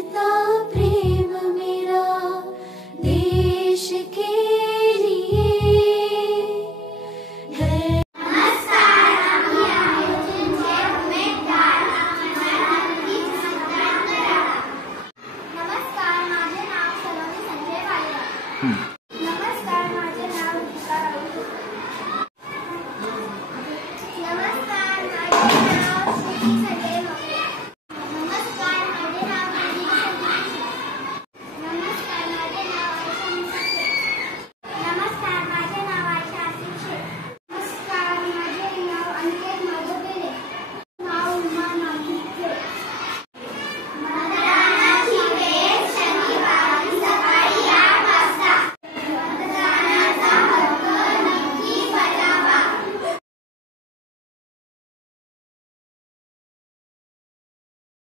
इतना प्रेम मेरा देश के लिए है। नमस्कार, आम्ही आयोजन में नमस्कार, माझे नाव सलोनी संजय वालेकर।